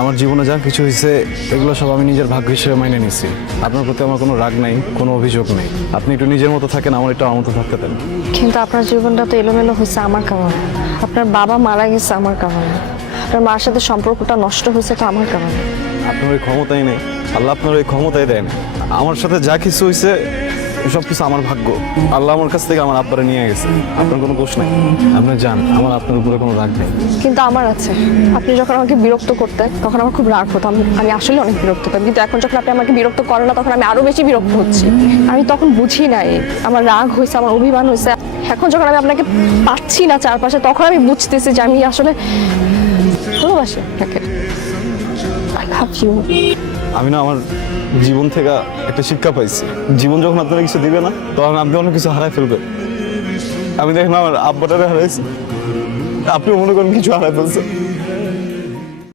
আমার জীবনে যা কিছু হয়েছে এগুলো সব আমি নিজের ভাগ্য হিসেবে মাইনে নিছি। আপনার প্রতি আমার কোনো রাগ নাই, কোনো অভিযোগ নেই। আপনি একটু নিজের মতো থাকেন, আমার একটু আমার মতো থাকতে দেন। কিন্তু আপনার জীবনটা তো এলোমেলো হয়েছে আমার কারণে। আপনার বাবা মারা গেছে আমার কারণে। আপনার মার সাথে সম্পর্কটা নষ্ট হয়েছে তো আমার কারণে। আপনার ওই ক্ষমতাই নেই, আল্লাহ আপনার ওই ক্ষমতাই দেন। আমার সাথে যা কিছু হয়েছে সব কিছু আমার ভাগ্য। আল্লাহ আমার কাছ থেকে আমার আব্বারে নিয়ে গেছে, আপনার কোনো দোষ নেই। আপনি জান আমার আপনার উপরে কোনো রাগ নেই। কিন্তু আমার আছে। আপনি যখন আমাকে বিরক্ত করতেন তখন আমার খুব রাগ হতো। আমি আসলে অনেক বিরক্ত হতাম, কিন্তু এখন যখন আপনি আমাকে বিরক্ত করেন না তখন আমি আরো বেশি বিরক্ত হচ্ছি। আমি তখন বুঝি নাই আমার রাগ হয়েছে, আমার অভিমান হয়েছে। এখন যখন আমি আপনাকে পাচ্ছি না চারপাশে তখন আমি বুঝতেছি যে আমি আসলে ভালোবাসি আপনাকে। I love you. আমি না আমার জীবন থেকে একটা শিক্ষা পাইছি। জীবন যখন আপনারা কিছু দিবে না তখন আপনি অনেক কিছু হারাই ফেলবেন। আমি দেখলাম আমার আব্বাটারে হারাইছি, আপনিও মনে করেন কিছু হারাই ফেলছেন।